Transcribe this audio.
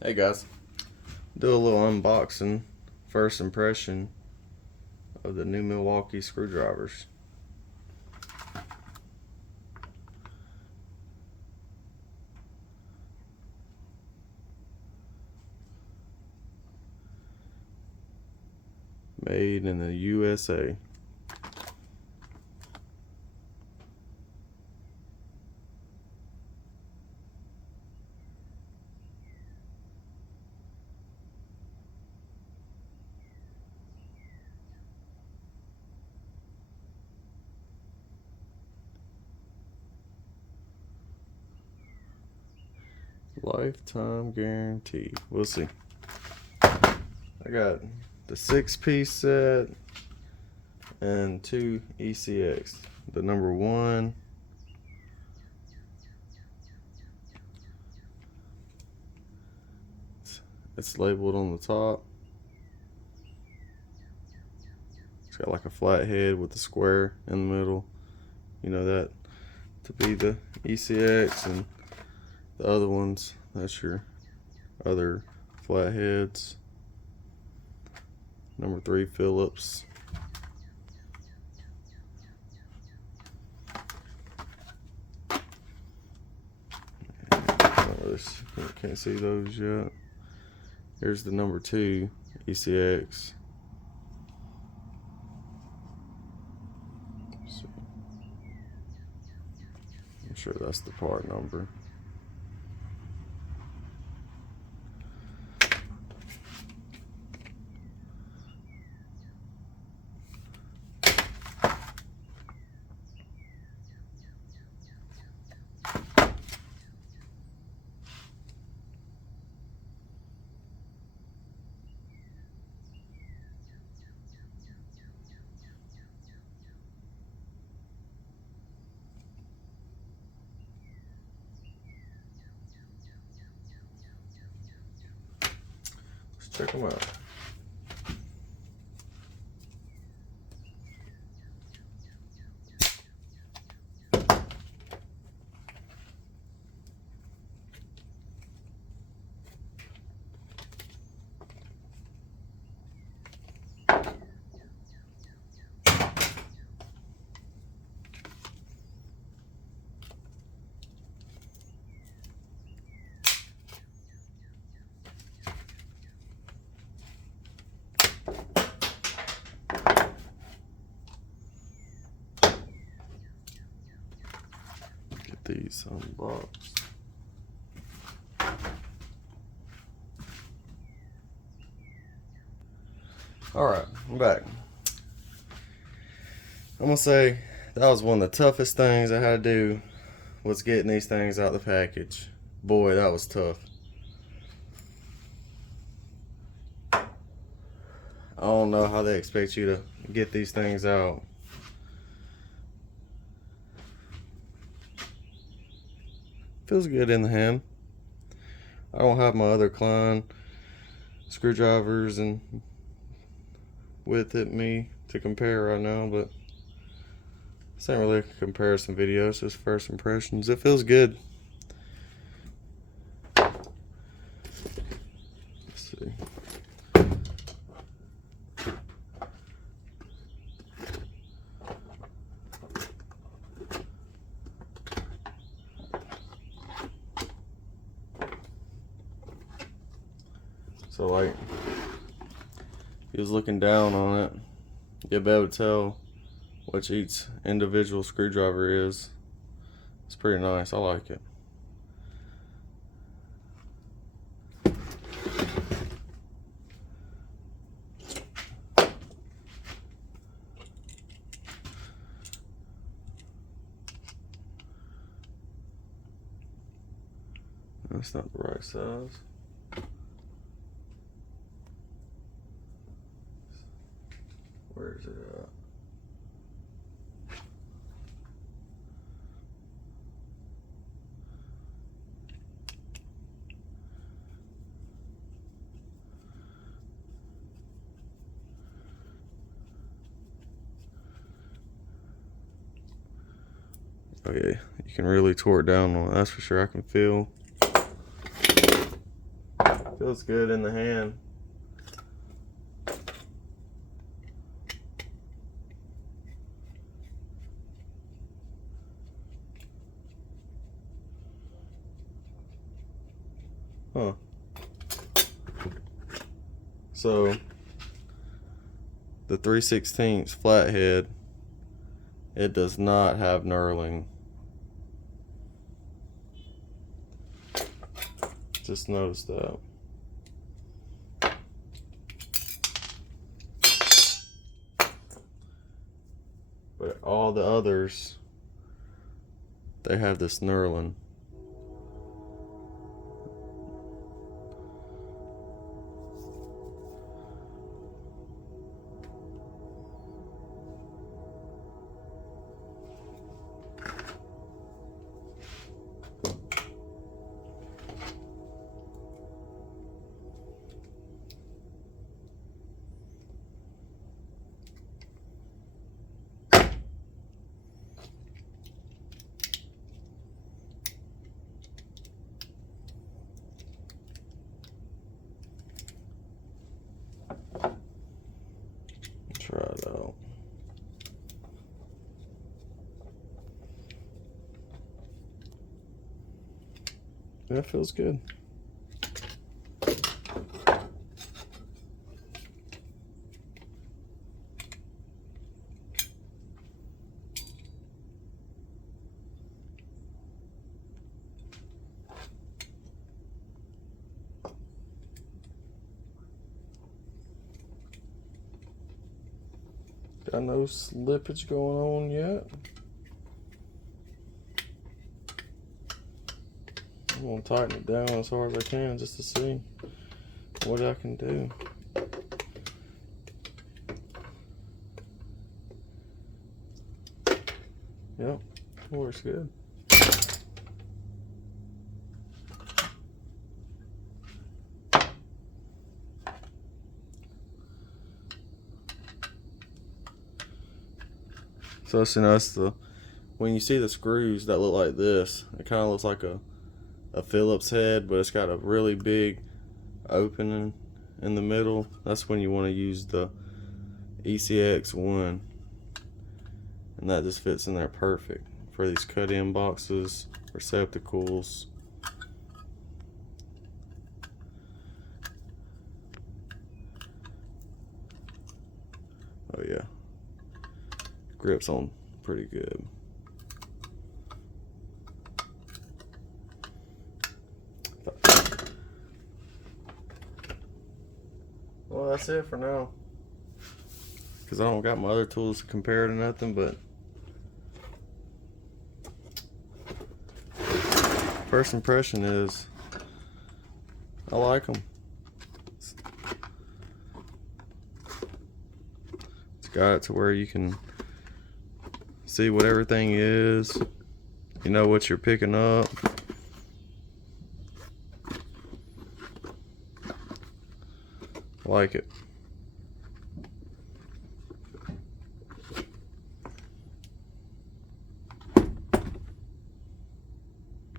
Hey guys, do a little unboxing, first impression of the new Milwaukee screwdrivers. Made in the USA. Lifetime guarantee. We'll see. I got the 6-piece set and 2 ECX. The number 1, it's labeled on the top. It's got like a flat head with a square in the middle. You know that to be the ECX, and the other ones, that's your other flat heads. Number 3 Phillips. Can't see those yet. Here's the number 2 ECX. I'm sure that's the part number. Let's check them out. Get these unboxed. Alright, I'm back. I'm gonna say that was one of the toughest things I had to do, was getting these things out of the package. Boy, that was tough. I don't know how they expect you to get these things out. Feels good in the hand. I don't have my other Klein screwdrivers and with me to compare right now, but this ain't really a comparison video, it's just first impressions. It feels good. Let's see. So like, if you was looking down on it, you'll be able to tell which each individual screwdriver is. It's pretty nice, I like it. That's not the right size. Where is it at? Oh yeah, you can really tore it down on it, that's for sure. I can feel. Feels good in the hand. Huh. So the 3/16 flathead, it does not have knurling. Just noticed that. But all the others, they have this knurling. Try it out. That feels good. Got no slippage going on yet. I'm gonna tighten it down as hard as I can just to see what I can do. Yep, works good. So that's when you see the screws that look like this, it kind of looks like a Phillips head, but it's got a really big opening in the middle. That's when you want to use the ECX1, and that just fits in there perfect for these cut-in boxes, receptacles. Oh yeah, grips on pretty good. Well, that's it for now, because I don't got my other tools to compare to nothing, but first impression is I like them. It's got it to where you can see what everything is. You know what you're picking up. I like it.